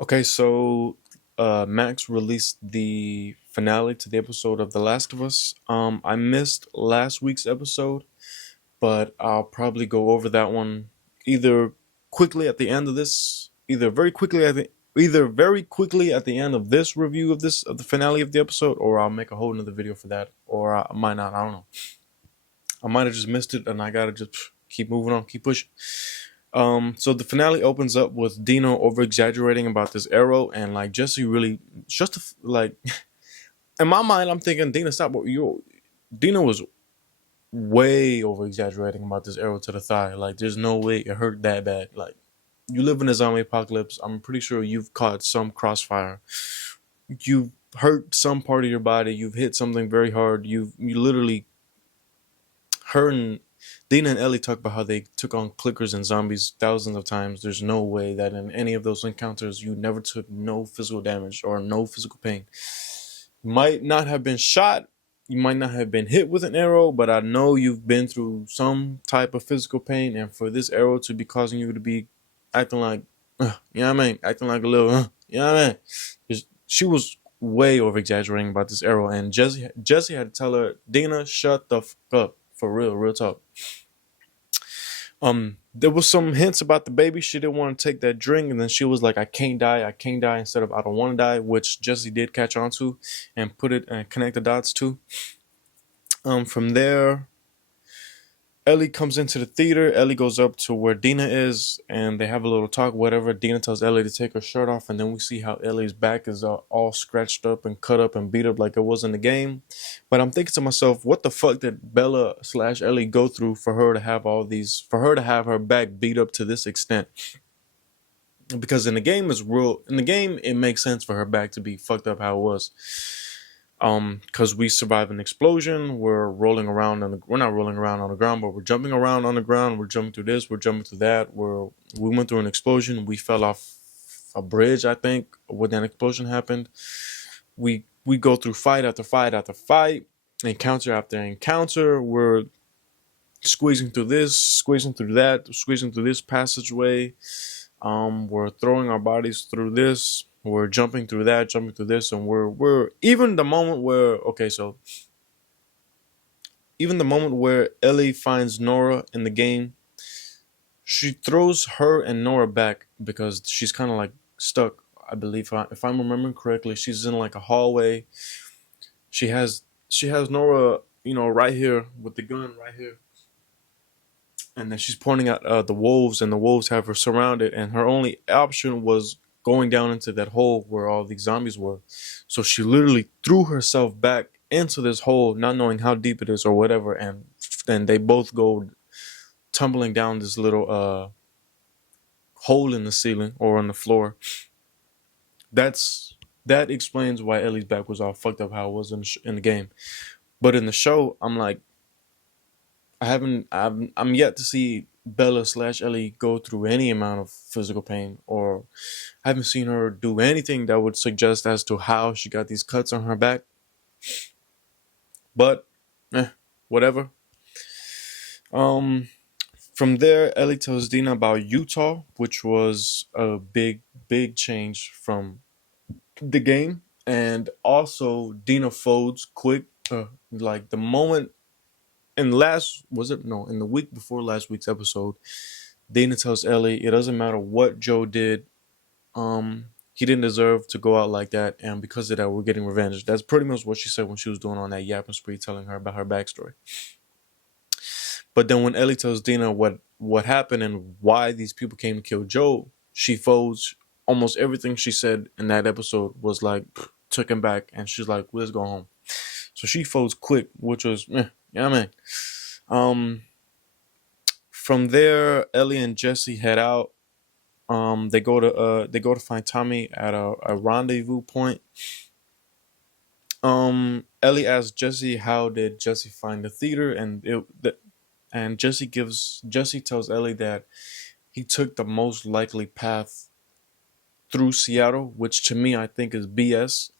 Okay, so Max released the finale to the episode of The Last of Us. I missed last week's episode, but I'll probably go over that one either quickly at the end of this, either very quickly at the end of this review of the finale of the episode, or I'll make a whole another video for that, or I might not. I don't know. I might have just missed it, and I gotta just keep moving on, keep pushing. So the finale opens up with Dino over exaggerating about this arrow, and like Jesse really just like in my mind, I'm thinking Dina, stop. Dino was way over exaggerating about this arrow to the thigh. Like, there's no way it hurt that bad. Like, you live in a zombie apocalypse. I'm pretty sure you've caught some crossfire. You've hurt some part of your body. You've hit something very hard. You literally her and Dina and Ellie talk about how they took on clickers and zombies thousands of times. There's no way that in any of those encounters you never took no physical damage or no physical pain. You might not have been shot, you might not have been hit with an arrow, but I know you've been through some type of physical pain, and for this arrow to be causing you to be acting like, you know what I mean? Acting like a little, you know what I mean? She was way over exaggerating about this arrow, and Jesse had to tell her, Dina, shut the fuck up. For real talk. There was some hints about the baby. She didn't want to take that drink, and then she was like, I can't die, instead of I don't want to die, which Jesse did catch on to and put it and connect the dots to. From there, Ellie comes into the theater. Ellie goes up to where Dina is, and they have a little talk, whatever. Dina tells Ellie to take her shirt off, and then we see how Ellie's back is all scratched up and cut up and beat up like it was in the game. But I'm thinking to myself, what the fuck did Bella / Ellie go through for her to have for her to have her back beat up to this extent? Because in the game, it makes sense for her back to be fucked up how it was. Because we survived an explosion. We're rolling around we're not rolling around on the ground, but we're jumping around on the ground. We're jumping through this. We're jumping through that. We went through an explosion. We fell off a bridge, I think, when that explosion happened. We go through fight after fight after fight, encounter after encounter. We're squeezing through this, squeezing through that, squeezing through this passageway. We're throwing our bodies through this. We're jumping through that, jumping through this, and we're even the moment where even the moment where Ellie finds Nora in the game, she throws her and Nora back because she's kind of like stuck. I believe, if I'm remembering correctly, she's in like a hallway. She has Nora, right here with the gun right here, and then she's pointing at the wolves, and the wolves have her surrounded, and her only option was going down into that hole where all these zombies were. So she literally threw herself back into this hole, not knowing how deep it is or whatever, and then they both go tumbling down this little hole in the ceiling or on the floor. That explains why Ellie's back was all fucked up how it was in the game. But in the show, I'm like, I'm yet to see Bella / Ellie go through any amount of physical pain, or I haven't seen her do anything that would suggest as to how she got these cuts on her back. But, whatever. Um, from there, Ellie tells Dina about Utah, which was a big change from the game, and also Dina folds quick, like the moment in in the week before last week's episode, Dana tells Ellie it doesn't matter what Joe did, he didn't deserve to go out like that, and because of that, we're getting revenge. That's pretty much what she said when she was doing on that yapping spree, telling her about her backstory. But then when Ellie tells Dina what happened and why these people came to kill Joe, she folds. Almost everything she said in that episode was like took him back, and she's like, "Let's go home." So she folds quick, which was, yeah, man. From there, Ellie and Jesse head out. They go to find Tommy at a rendezvous point. Ellie asks Jesse how did Jesse find the theater, and Jesse tells Ellie that he took the most likely path through Seattle, which to me I think is BS.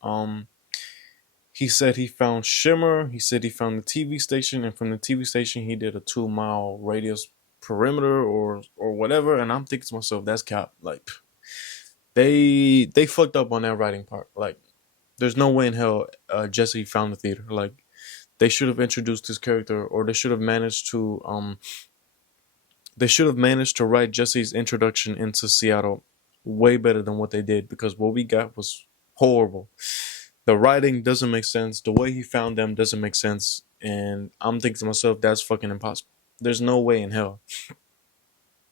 He said he found Shimmer. He said he found the TV station, and from the TV station he did a 2-mile radius perimeter or whatever. And I'm thinking to myself, that's cap. Like, They fucked up on that writing part. Like, there's no way in hell Jesse found the theater. Like, they should have introduced his character, or they should have managed to write Jesse's introduction into Seattle way better than what they did, because what we got was horrible. The writing doesn't make sense. The way he found them doesn't make sense. And I'm thinking to myself, that's fucking impossible. There's no way in hell.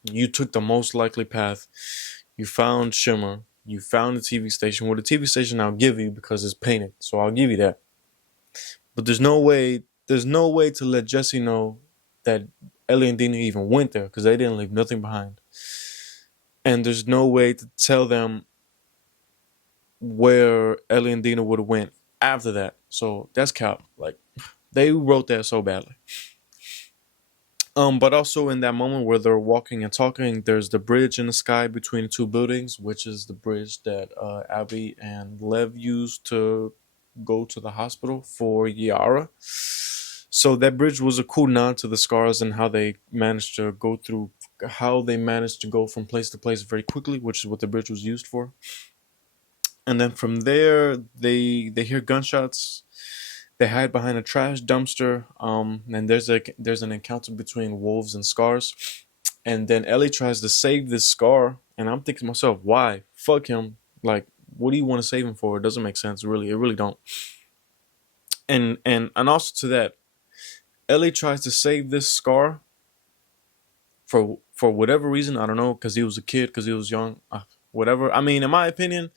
You took the most likely path. You found Shimmer. You found the TV station. Well, the TV station I'll give you because it's painted, so I'll give you that. But there's no way. There's no way to let Jesse know that Ellie and Dina even went there, because they didn't leave nothing behind. And there's no way to tell them where Ellie and Dina would have went after that. So that's cap. Like, they wrote that so badly. But also in that moment where they're walking and talking, there's the bridge in the sky between the two buildings, which is the bridge that Abby and Lev used to go to the hospital for Yara. So that bridge was a cool nod to the scars and how they managed to go from place to place very quickly, which is what the bridge was used for. And then from there, they hear gunshots. They hide behind a trash dumpster. And there's an encounter between wolves and scars. And then Ellie tries to save this scar, and I'm thinking to myself, why? Fuck him. Like, what do you want to save him for? It doesn't make sense, really. It really don't. And also to that, Ellie tries to save this scar for whatever reason. I don't know, because he was a kid, because he was young, whatever. I mean, in my opinion,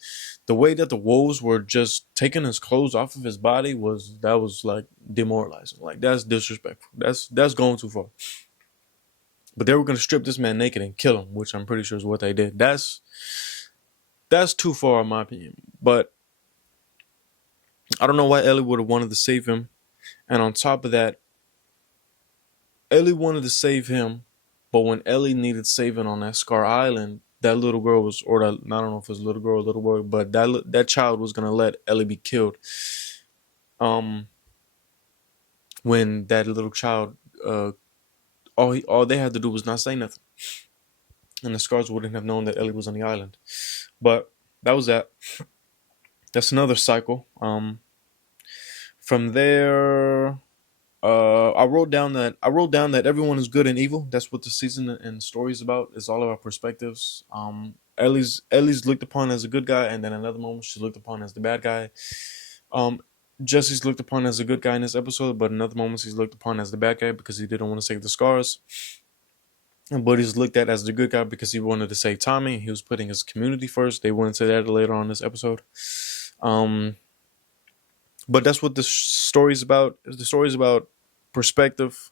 the way that the wolves were just taking his clothes off of his body was like demoralizing. Like, that's disrespectful. That's going too far. But they were gonna strip this man naked and kill him, which I'm pretty sure is what they did. That's too far in my opinion. But I don't know why Ellie would have wanted to save him. And on top of that, Ellie wanted to save him, but when Ellie needed saving on that Scar Island, that little girl was, or that, I don't know if it was a little girl or a little boy, but that child was gonna let Ellie be killed. When that little child, all they had to do was not say nothing, and the Scars wouldn't have known that Ellie was on the island. But that was that. That's another cycle. From there, I wrote down that everyone is good and evil. That's what the season and the story is about. It's all about perspectives. Ellie's looked upon as a good guy, and then another moment she's looked upon as the bad guy. Jesse's looked upon as a good guy in this episode, but in other moments he's looked upon as the bad guy because he didn't want to save the Scars. And Buddy's looked at as the good guy because he wanted to save Tommy. He was putting his community first. They went into that later on in this episode. But that's what the story's about. The story's about perspective.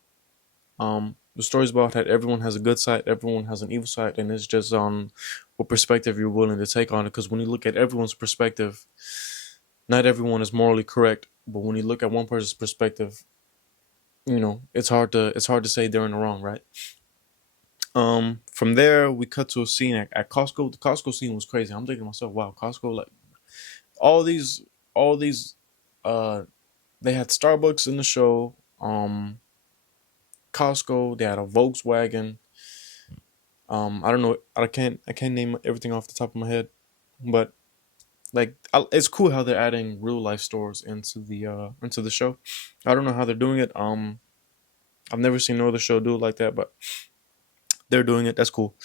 The story's about how everyone has a good side, everyone has an evil side, and it's just on what perspective you're willing to take on it. Because when you look at everyone's perspective, not everyone is morally correct. But when you look at one person's perspective, it's hard to say they're in the wrong, right? From there we cut to a scene at Costco. The Costco scene was crazy. I'm thinking to myself, wow, Costco, like all these they had Starbucks in the show, Costco, they had a Volkswagen. I don't know, I can't name everything off the top of my head, but like it's cool how they're adding real life stores into the show. I don't know how they're doing it. I've never seen no other show do it like that, but they're doing it. That's cool.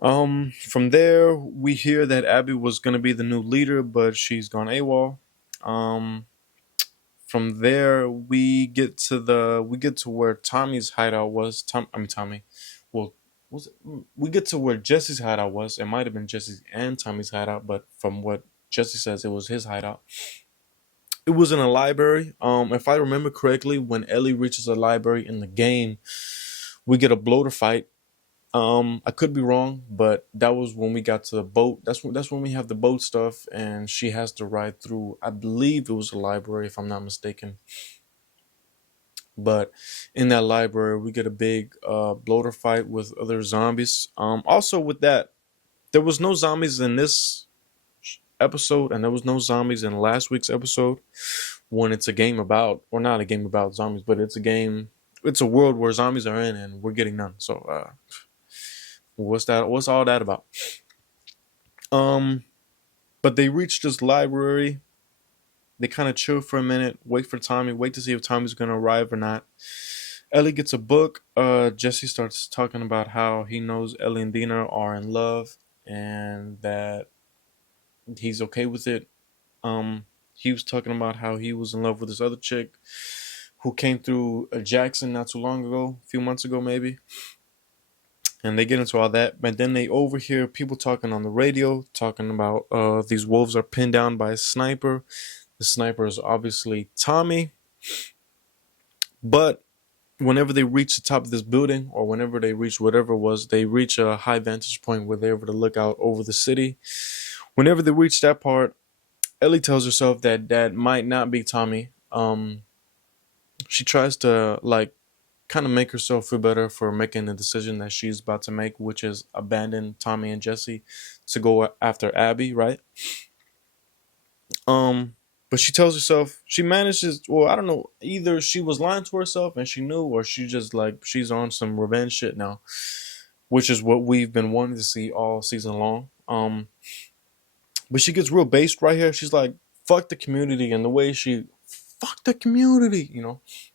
From there, we hear that Abby was gonna be the new leader, but she's gone AWOL. From there, we get to where Tommy's hideout was. Tommy. Well, we get to where Jesse's hideout was. It might have been Jesse's and Tommy's hideout, but from what Jesse says, it was his hideout. It was in a library. If I remember correctly, when Ellie reaches a library in the game, we get a bloater fight. I could be wrong, but that was when we got to the boat. That's when we have the boat stuff, and she has to ride through. I believe it was a library, if I'm not mistaken. But in that library, we get a big bloater fight with other zombies. Also with that, there was no zombies in this episode, and there was no zombies in last week's episode. When it's a game about, or not a game about zombies, but it's a world where zombies are in, and we're getting none. So. What's all that about? Um, but they reach this library. They kind of chill for a minute, wait for Tommy, wait to see if Tommy's gonna arrive or not. Ellie gets a book. Jesse starts talking about how he knows Ellie and Dina are in love and that he's okay with it. He was talking about how he was in love with this other chick who came through Jackson not too long ago, a few months ago maybe. And they get into all that, but then they overhear people talking on the radio, talking about these wolves are pinned down by a sniper. The sniper is obviously Tommy, but whenever they reach the top of this building, or whenever they reach whatever it was, they reach a high vantage point where they're able to look out over the city. Whenever they reach that part, Ellie tells herself that that might not be Tommy. She tries to like kind of make herself feel better for making the decision that she's about to make, which is abandon Tommy and Jesse to go after Abby, right? Um, but she tells herself she manages. Well, I don't know. Either she was lying to herself and she knew, or she just like she's on some revenge shit now, which is what we've been wanting to see all season long. But she gets real based right here. She's like, "Fuck the community," and the way she fuck the community,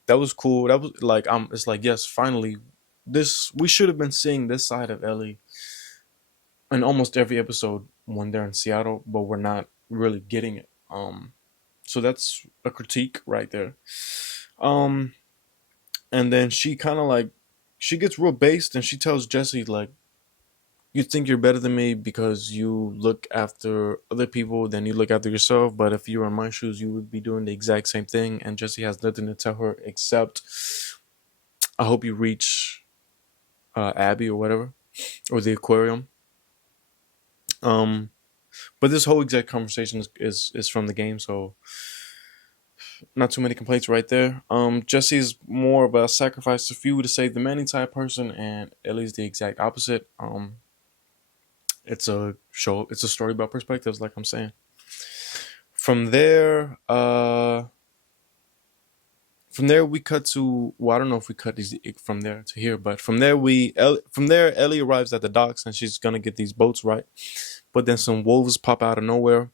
that was cool. That was like, it's like, yes, finally, this we should have been seeing this side of Ellie in almost every episode when they're in Seattle, but we're not really getting it. So that's a critique right there. Um, and then she kind of like she gets real based, and she tells Jesse like, "You think you're better than me because you look after other people than you look after yourself. But if you were in my shoes, you would be doing the exact same thing." And Jesse has nothing to tell her except, "I hope you reach Abby or whatever, or the aquarium." Um, but this whole exact conversation is from the game, so not too many complaints right there. Jesse's more of a sacrifice a few to save the many type person, and Ellie's the exact opposite. It's a show. It's a story about perspectives, like I'm saying. From there, we cut to. Well, I don't know if we cut these from there to here, but from there Ellie arrives at the docks and she's gonna get these boats right. But then some wolves pop out of nowhere,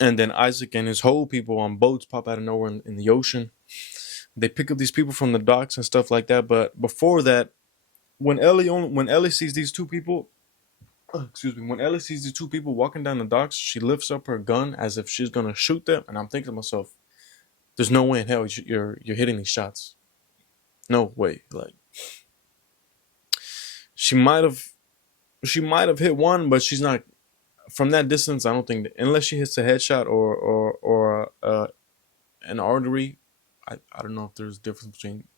and then Isaac and his whole people on boats pop out of nowhere in the ocean. They pick up these people from the docks and stuff like that. But before that, when Ellie sees these two people, when Ellie sees these two people walking down the docks, she lifts up her gun as if she's gonna shoot them, and I'm thinking to myself, "There's no way in hell you're hitting these shots. No way." Like she might have hit one, but she's not from that distance. I don't think unless she hits a headshot or an artery. I don't know if there's a difference between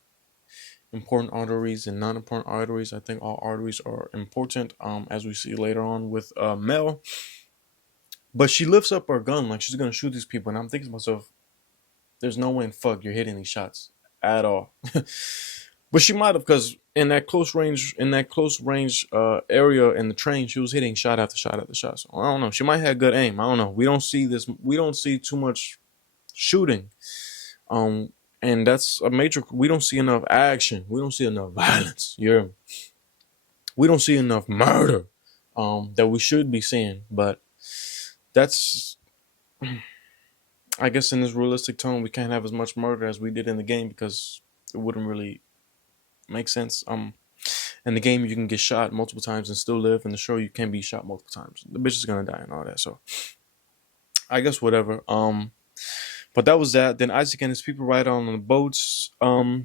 important arteries and non-important arteries. I think all arteries are important, as we see later on with Mel. But she lifts up her gun like she's gonna shoot these people, and I'm thinking to myself, "There's no way in fuck you're hitting these shots at all." But she might have, because in that close range, area in the train, she was hitting shot after shot after shot. So I don't know. She might have good aim. I don't know. We don't see this. We don't see too much shooting. And that's a major. We don't see enough action. We don't see enough violence. We don't see enough murder. That we should be seeing. But that's, I guess, in this realistic tone, we can't have as much murder as we did in the game because it wouldn't really make sense. In the game, you can get shot multiple times and still live. In the show, you can be shot multiple times. The bitch is gonna die and all that. So, I guess whatever. But that was that. Then Isaac and his people ride on the boats.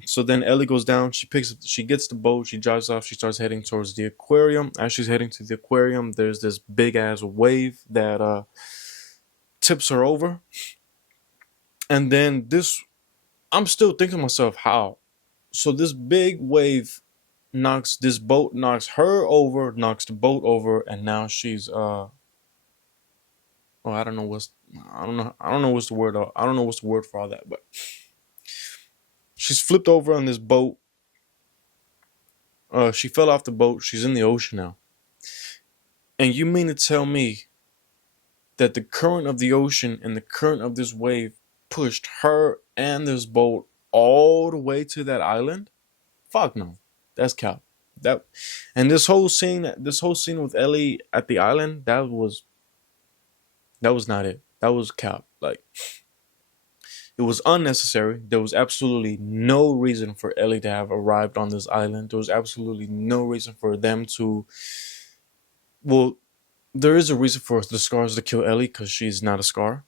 So then Ellie goes down. She gets the boat. She drives off. She starts heading towards the aquarium. As she's heading to the aquarium, there's this big ass wave that tips her over. And then I'm still thinking to myself, how? So this big wave knocks her over, knocks the boat over, and now she's I don't know what's the word. I don't know what's the word for all that, but she's flipped over on this boat. She fell off the boat. She's in the ocean now. And you mean to tell me that the current of the ocean and the current of this wave pushed her and this boat all the way to that island? Fuck no. That's cap. That and this whole scene with Ellie at the island, that was not it. That was cap. Like, it was unnecessary. There was absolutely no reason for Ellie to have arrived on this island. There was absolutely no reason for them to. Well, there is a reason for the Scars to kill Ellie because she's not a Scar.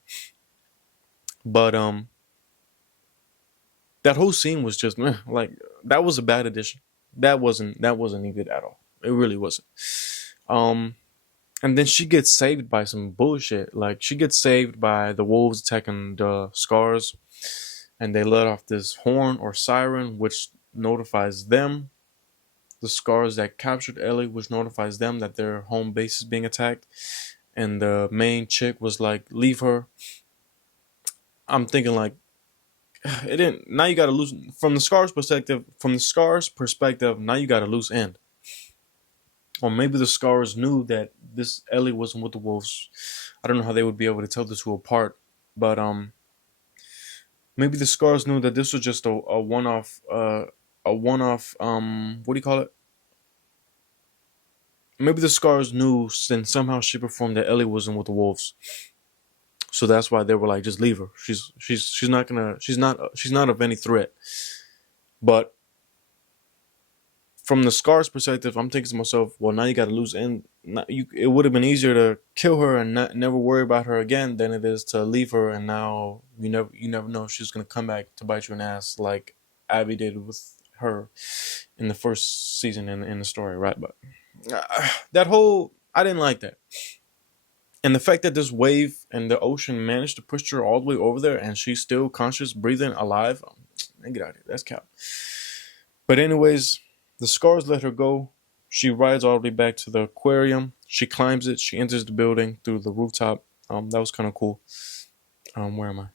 But that whole scene was just meh, like, that was a bad addition. That wasn't any good at all. It really wasn't. Um, and then she gets saved by some bullshit. Like, she gets saved by the wolves attacking the Scars, and they let off this horn or siren, which notifies them, the Scars that captured Ellie, which notifies them that their home base is being attacked. And the main chick was like, "Leave her." I'm thinking like, it didn't. Now you got to lose from the Scars perspective. From the Scars perspective, now you got a loose end. Or maybe the Scars knew that this Ellie wasn't with the wolves. I don't know how they would be able to tell the two apart, but maybe the Scars knew that this was just a one off a one off what do you call it? Maybe the Scars knew since somehow she performed that Ellie wasn't with the wolves. So that's why they were like, just leave her. She's not gonna she's not of any threat. But from the Scars perspective, I'm thinking to myself, well, now you got to lose end. It would have been easier to kill her and never worry about her again than it is to leave her, and now you never know if she's gonna come back to bite you in the ass like Abby did with her in the first season in the story, right? But that whole I didn't like that, and the fact that this wave and the ocean managed to push her all the way over there, and she's still conscious, breathing, alive. Get out of here. That's cap. But anyways, the Scars let her go. She rides all the way back to the aquarium. She climbs it. She enters the building through the rooftop. That was kind of cool. Where am I?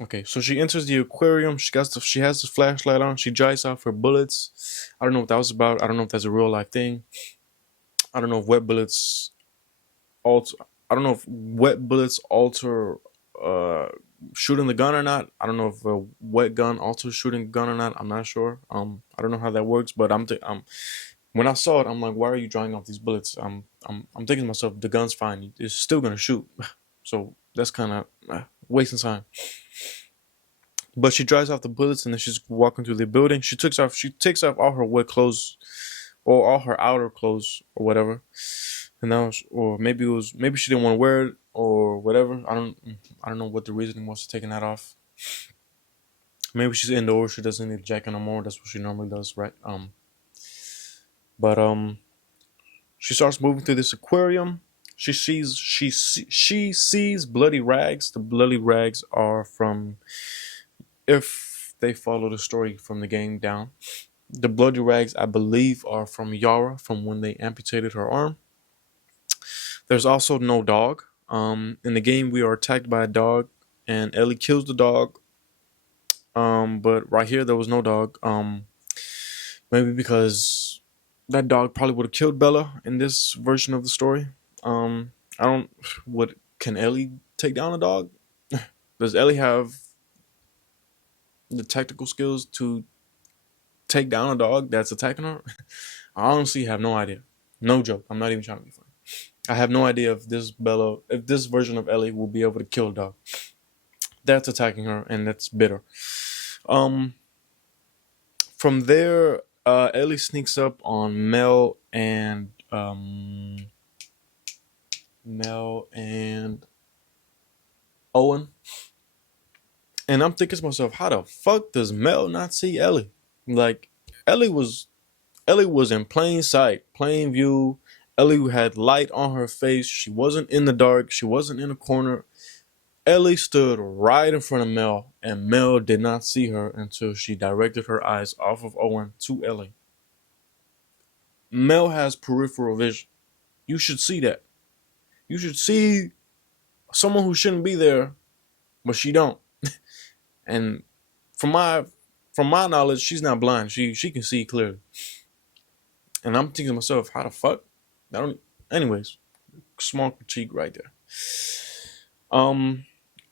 Okay, so she enters the aquarium. She has the flashlight on. She dries off her bullets. I don't know what that was about. I don't know if that's a real life thing. I don't know if wet bullets alter. I don't know if wet bullets alter uh shooting the gun or not. I don't know if a wet gun alters shooting a gun or not. I'm not sure. I don't know how that works, but I'm when I saw it, I'm like, why are you drawing off these bullets? I'm thinking to myself, the gun's fine. It's still gonna shoot. So that's kind of wasting time. But she dries off the bullets and then she's walking through the building. She takes off all her wet clothes or all her outer clothes or whatever. And now, or maybe she didn't want to wear it or whatever. I don't know what the reasoning was for taking that off. Maybe she's indoors. She doesn't need a jacket no more. That's what she normally does, right? But she starts moving through this aquarium. She sees bloody rags. The bloody rags are from, if they follow the story from the game down, the bloody rags I believe are from Yara from when they amputated her arm. There's also no dog. In the game, we are attacked by a dog, and Ellie kills the dog. But right here, there was no dog. Maybe because that dog probably would have killed Bella in this version of the story. I don't. What can Ellie take down a dog? Does Ellie have the tactical skills to take down a dog that's attacking her? I honestly have no idea. No joke. I'm not even trying to be funny. I have no idea if this version of Ellie will be able to kill a dog that's attacking her and that's bitter. Um, from there, Ellie sneaks up on Mel and Owen, and I'm thinking to myself, how the fuck does Mel not see Ellie? Like, Ellie was Ellie was in plain sight, plain view. Ellie had light on her face. She wasn't in the dark. She wasn't in a corner. Ellie stood right in front of Mel, and Mel did not see her until she directed her eyes off of Owen to Ellie. Mel has peripheral vision. You should see that. You should see someone who shouldn't be there, but she don't. And from my knowledge, she's not blind. She can see clearly. And I'm thinking to myself, how the fuck? I don't. Anyways, small critique right there. Um,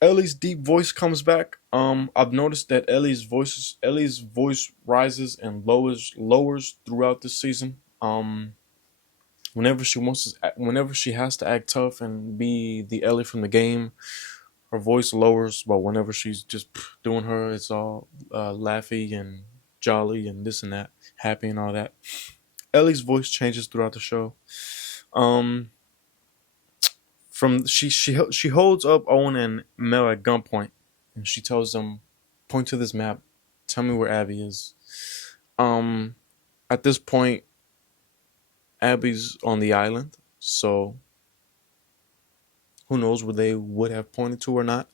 Ellie's deep voice comes back. I've noticed that Ellie's voice rises and lowers throughout the season. Whenever she has to act tough and be the Ellie from the game, her voice lowers. But whenever she's just doing her, it's all laughy and jolly and this and that, happy and all that. Ellie's voice changes throughout the show. Um, she holds up Owen and Mel at gunpoint, and she tells them, "Point to this map. Tell me where Abby is." Um, at this point, Abby's on the island, so who knows where they would have pointed to or not.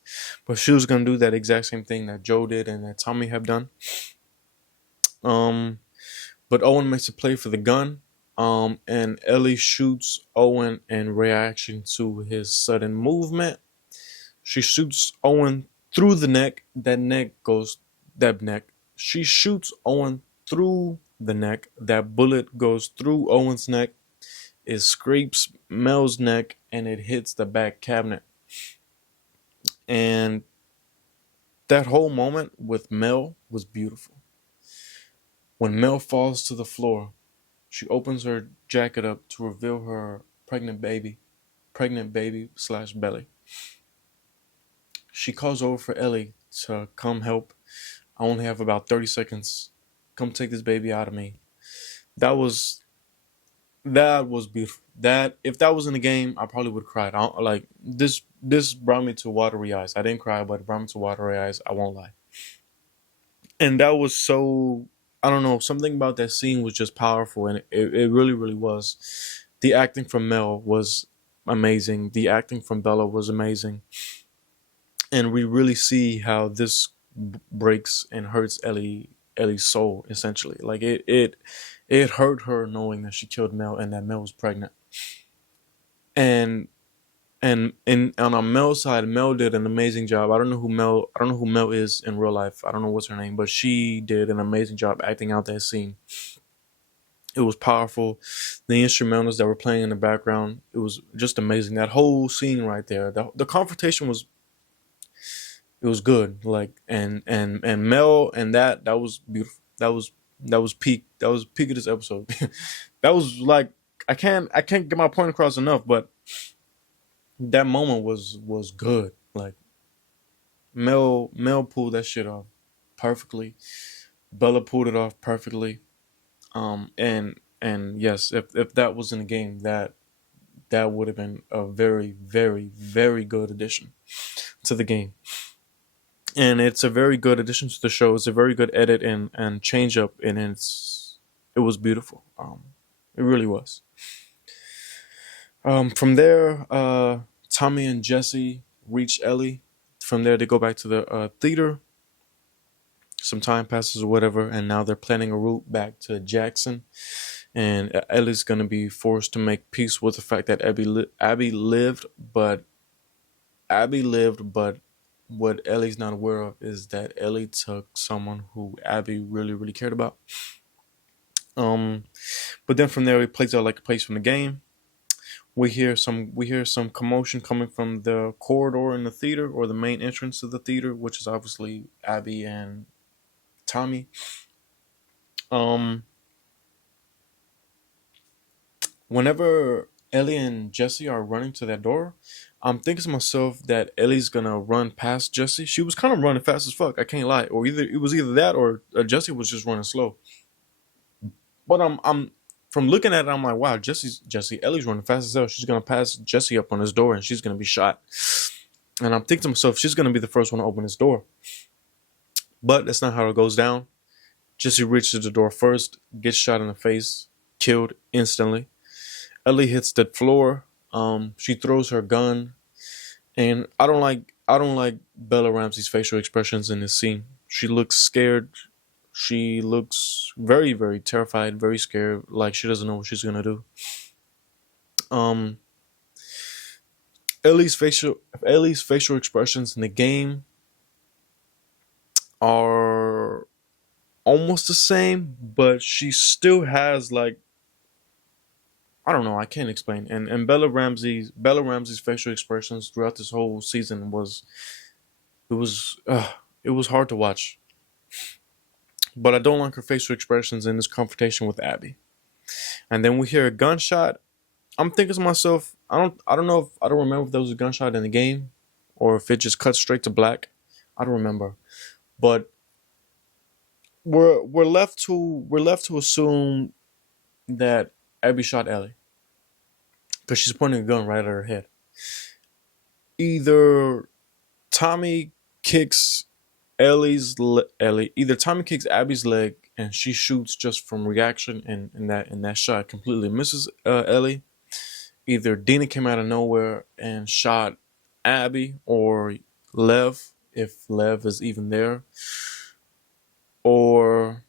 But she was gonna do that exact same thing that Joe did and that Tommy have done. Um, but Owen makes a play for the gun. And Ellie shoots Owen in reaction to his sudden movement. She shoots Owen through the neck. That neck. She shoots Owen through the neck. That bullet goes through Owen's neck. It scrapes Mel's neck and it hits the back cabinet. And that whole moment with Mel was beautiful. When Mel falls to the floor, she opens her jacket up to reveal her pregnant baby slash belly. She calls over for Ellie to come help. I only have about 30 seconds. Come take this baby out of me. That was beautiful. That if that was in the game, I probably would have cried. Like this brought me to watery eyes. I didn't cry, but it brought me to watery eyes. I won't lie. And that was so, I don't know, something about that scene was just powerful, and it really, really was. The acting from Mel was amazing. The acting from Bella was amazing. And we really see how this breaks and hurts Ellie's soul, essentially. Like it hurt her knowing that she killed Mel and that Mel was pregnant. And on Mel's side, Mel did an amazing job. I don't know who Mel is in real life. I don't know what's her name, but she did an amazing job acting out that scene. It was powerful. The instrumentals that were playing in the background, it was just amazing. That whole scene right there. The confrontation was good. Like and Mel and that was beautiful. That was peak. That was peak of this episode. That was like I can't get my point across enough, but that moment was good. Like Mel pulled that shit off perfectly. Bella pulled it off perfectly. And yes, if that was in the game, that would have been a very, very, very good addition to the game. And it's a very good addition to the show. It's a very good edit and change up, and it was beautiful. It really was. From there, Tommy and Jesse reach Ellie. From there, they go back to the theater. Some time passes or whatever, and now they're planning a route back to Jackson. And Ellie's gonna be forced to make peace with the fact that Abby lived, but what Ellie's not aware of is that Ellie took someone who Abby really, really cared about. But then from there, it plays out like a place from the game. We hear some commotion coming from the corridor in the theater, or the main entrance to the theater, which is obviously Abby and Tommy. Whenever Ellie and Jesse are running to that door, I'm thinking to myself that Ellie's gonna run past Jesse. She was kind of running fast as fuck. I can't lie. Or it was either that or Jesse was just running slow. But I'm from looking at it, I'm like, wow, Ellie's running fast as hell. She's gonna pass Jesse up on his door, and she's gonna be shot. And I'm thinking to myself, she's gonna be the first one to open his door. But that's not how it goes down. Jesse reaches the door first, gets shot in the face, killed instantly. Ellie hits the floor. She throws her gun, and I don't like Bella Ramsey's facial expressions in this scene. She looks scared. She looks very, very terrified, very scared, like she doesn't know what she's gonna do. Ellie's facial expressions in the game are almost the same, but she still has like, I don't know, I can't explain. And Bella Ramsey's facial expressions throughout this whole season It was hard to watch. But I don't like her facial expressions in this confrontation with Abby. And then we hear a gunshot. I'm thinking to myself, I don't remember if there was a gunshot in the game or if it just cut straight to black. I don't remember. But we're left to assume that Abby shot Ellie because she's pointing a gun right at her head. Either Tommy kicks either Tommy kicks Abby's leg and she shoots just from reaction, and that shot completely misses Ellie. Either Dina came out of nowhere and shot Abby, or Lev, if Lev is even there, or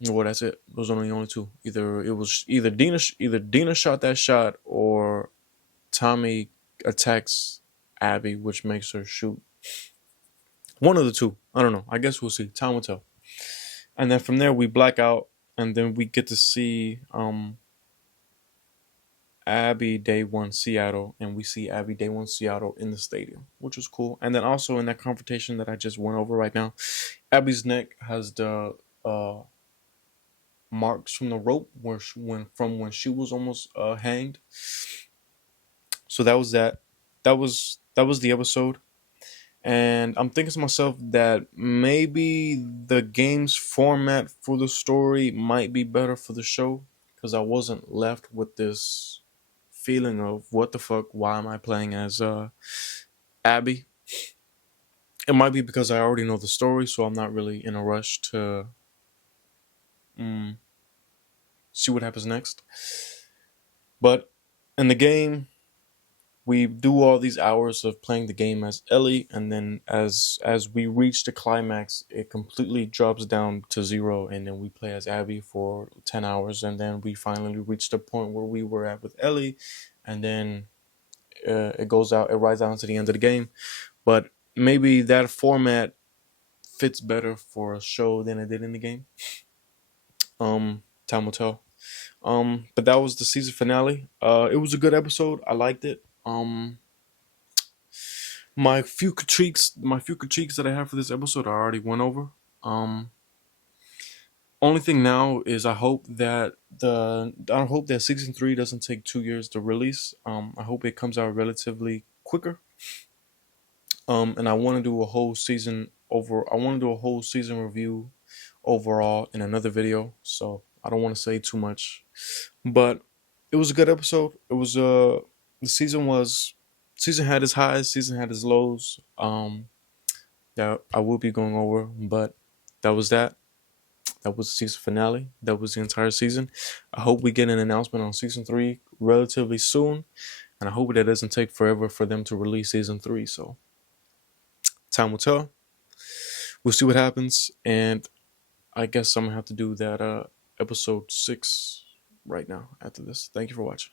well, that's it. Those are the only two. Either Dina shot that shot, or Tommy attacks Abby, which makes her shoot. One of the two. I don't know. I guess we'll see. Time will tell. And then from there we black out, and then we get to see Abby Day One Seattle, and we see Abby Day One Seattle in the stadium, which was cool. And then also in that confrontation that I just went over right now, Abby's neck has the marks from the rope when she was almost hanged. So that was that. That was the episode. And I'm thinking to myself that maybe the game's format for the story might be better for the show, because I wasn't left with this feeling of what the fuck, why am I playing as Abby? It might be because I already know the story, so I'm not really in a rush to see what happens next. But in the game, we do all these hours of playing the game as Ellie, and then as we reach the climax, it completely drops down to 0, and then we play as Abby for 10 hours, and then we finally reach the point where we were at with Ellie, and then it rides out to the end of the game. But maybe that format fits better for a show than it did in the game. Time will tell. But that was the season finale. It was a good episode. I liked it. My few critiques that I have for this episode I already went over. Only thing now is I hope that season 3 doesn't take 2 years to release. I hope it comes out relatively quicker. And I want to do a whole season review overall in another video. So I don't want to say too much, but it was a good episode. It was the season had its highs, season had its lows. That I will be going over, but that was that. That was the season finale. That was the entire season. I hope we get an announcement on season 3 relatively soon, and I hope that doesn't take forever for them to release season 3. So time will tell. We'll see what happens, and I guess I'm gonna have to do that episode 6 right now after this. Thank you for watching.